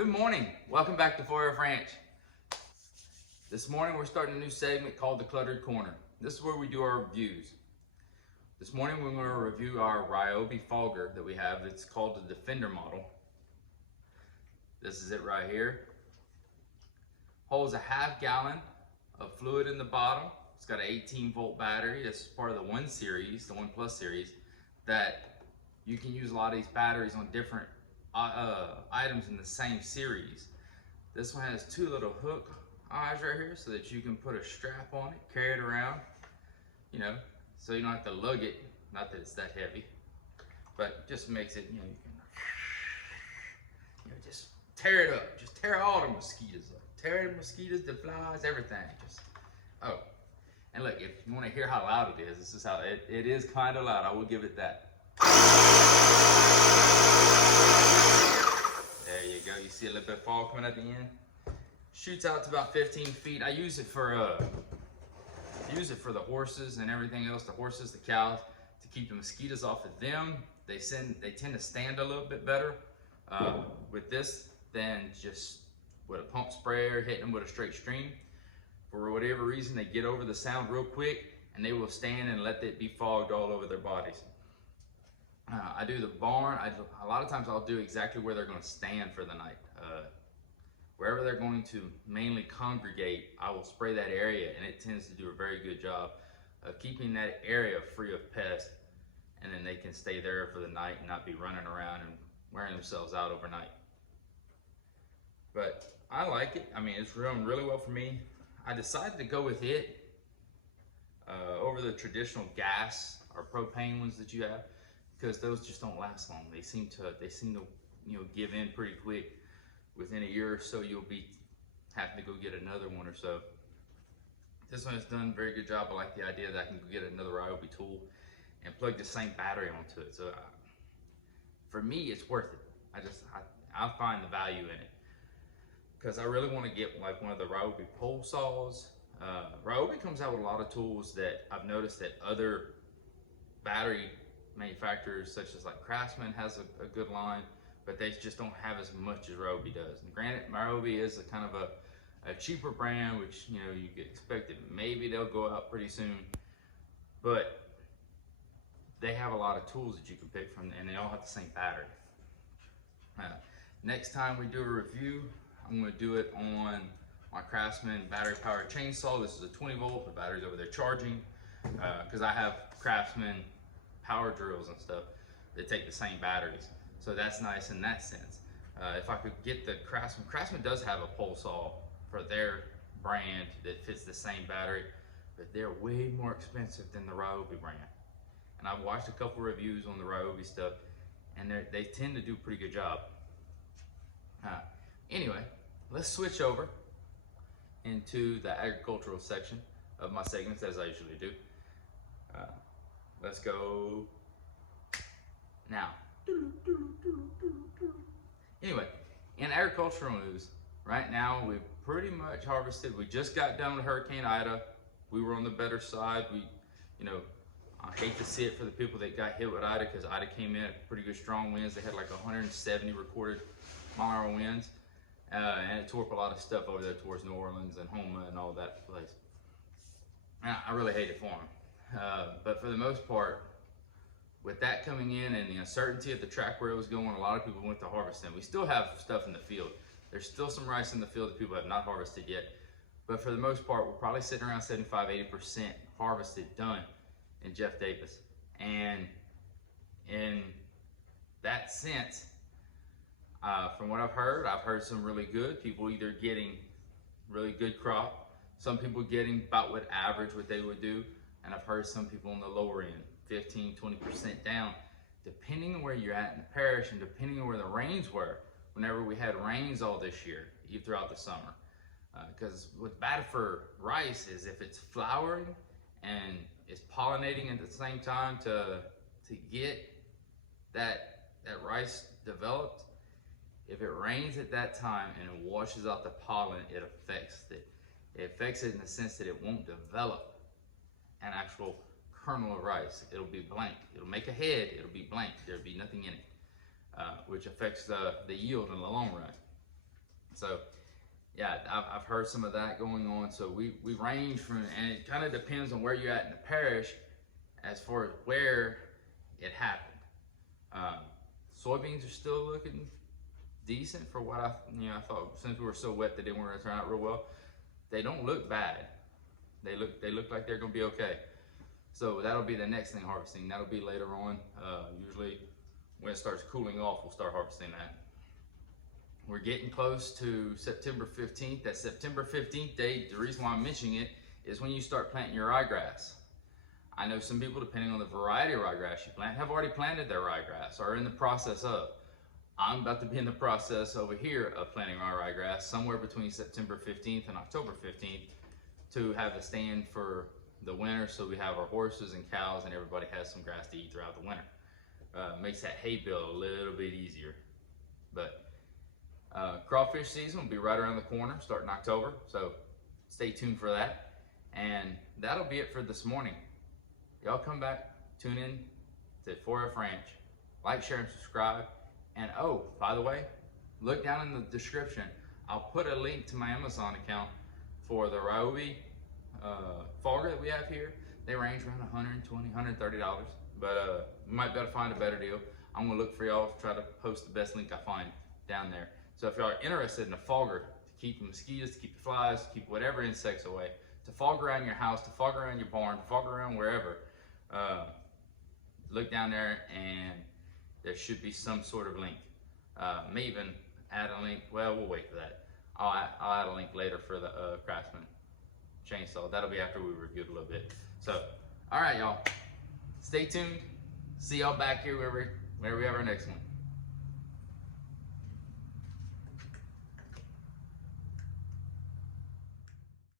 Good morning. Welcome back to Foyer Ranch. This morning we're starting a new segment called The Cluttered Corner. This is where we do our reviews. This morning we're going to review our Ryobi Fogger that we have. It's called the Defender model. This is it right here. Holds a half gallon of fluid in the bottom. It's got an 18-volt battery. It's part of the 1 series, the 1 Plus series, that you can use a lot of these batteries on different items in the same series. This one has 2 little hook eyes right here so that you can put a strap on it, carry it around, so you don't have to lug it. Not that it's that heavy, but just makes it, you can just tear it up. Just tear all the mosquitoes up. Tear the mosquitoes, the flies, everything. And look, if you want to hear how loud it is, this is how it is kind of loud. I will give it that. There you go. You see a little bit of fog coming at the end. Shoots out to about 15 feet. I use it for the horses and everything else. The horses, the cows, to keep the mosquitoes off of them. They tend to stand a little bit better with this than just with a pump sprayer hitting them with a straight stream. For whatever reason, they get over the sound real quick and they will stand and let it be fogged all over their bodies. I do the barn. A lot of times I'll do exactly where they're going to stand for the night. Wherever they're going to mainly congregate, I will spray that area, and it tends to do a very good job of keeping that area free of pests, and then they can stay there for the night and not be running around and wearing themselves out overnight. But I like it. I mean, it's running really well for me. I decided to go with it over the traditional gas or propane ones that you have, because those just don't last long. They seem to give in pretty quick. Within a year or so, you'll be having to go get another one or so. This one has done a very good job. I like the idea that I can go get another Ryobi tool and plug the same battery onto it. So for me, it's worth it. I find the value in it, because I really want to get like one of the Ryobi pole saws. Ryobi comes out with a lot of tools that I've noticed that other battery manufacturers, such as like Craftsman, has a good line, but they just don't have as much as Ryobi does. And granted, Ryobi is a kind of a cheaper brand, which you get expected. Maybe they'll go out pretty soon, but they have a lot of tools that you can pick from, and they all have the same battery. Next time we do a review, I'm going to do it on my Craftsman battery powered chainsaw. This is a 20 volt. The battery's over there charging, because I have Craftsman power drills and stuff that take the same batteries. So that's nice in that sense. If I could get the Craftsman does have a pole saw for their brand that fits the same battery, but they're way more expensive than the Ryobi brand. And I've watched a couple reviews on the Ryobi stuff, and they tend to do a pretty good job. Anyway, let's switch over into the agricultural section of my segments, as I usually do. Let's go now. Anyway, in agricultural news, right now we've pretty much harvested. We just got done with Hurricane Ida. We were on the better side. I hate to see it for the people that got hit with Ida, because Ida came in at pretty good strong winds. They had like 170 recorded mile-an-hour winds, and it tore up a lot of stuff over there towards New Orleans and Houma and all that place. And I really hate it for them. But for the most part, with that coming in and the uncertainty of the track where it was going, a lot of people went to harvest them. We still have stuff in the field. There's still some rice in the field that people have not harvested yet. But for the most part, we're probably sitting around 75–80% harvested, done in Jeff Davis. And in that sense, from what I've heard some really good. People either getting really good crop, some people getting about what average what they would do, and I've heard some people on the lower end, 15–20% down, depending on where you're at in the parish and depending on where the rains were. Whenever we had rains all this year, even throughout the summer, because what's bad for rice is if it's flowering and it's pollinating at the same time to get that rice developed. If it rains at that time and it washes out the pollen, it affects it. It affects it in the sense that it won't develop an actual kernel of rice. It'll be blank. It'll make a head, it'll be blank. There'll be nothing in it, which affects the yield in the long run. So yeah, I've heard some of that going on. So we range from, and it kind of depends on where you're at in the parish as far as where it happened. Soybeans are still looking decent for what I thought, since we were so wet they didn't want to turn out real well. They don't look bad. They look like they're gonna be okay. So that'll be the next thing harvesting. That'll be later on. Usually when it starts cooling off, we'll start harvesting that. We're getting close to September 15th. That September 15th date, the reason why I'm mentioning it is when you start planting your ryegrass. I know some people, depending on the variety of ryegrass you plant, have already planted their ryegrass or are in the process of. I'm about to be in the process over here of planting my ryegrass somewhere between September 15th and October 15th to have a stand for the winter, so we have our horses and cows and everybody has some grass to eat throughout the winter. Makes that hay bill a little bit easier. But crawfish season will be right around the corner, starting October, so stay tuned for that. And that'll be it for this morning. Y'all come back, tune in to 4F Ranch, like, share, and subscribe. And oh, by the way, look down in the description. I'll put a link to my Amazon account for the Ryobi Fogger that we have here. They range around $120, $130, but you might be able to find a better deal. I'm gonna look for y'all to try to post the best link I find down there. So if y'all are interested in a fogger to keep the mosquitoes, to keep the flies, to keep whatever insects away, to fog around your house, to fog around your barn, to fog around wherever, look down there and there should be some sort of link. May even add a link. Well, we'll wait for that. I'll add a link later for the Craftsman chainsaw. That'll be after we review it a little bit. So, all right, y'all. Stay tuned. See y'all back here whenever we have our next one.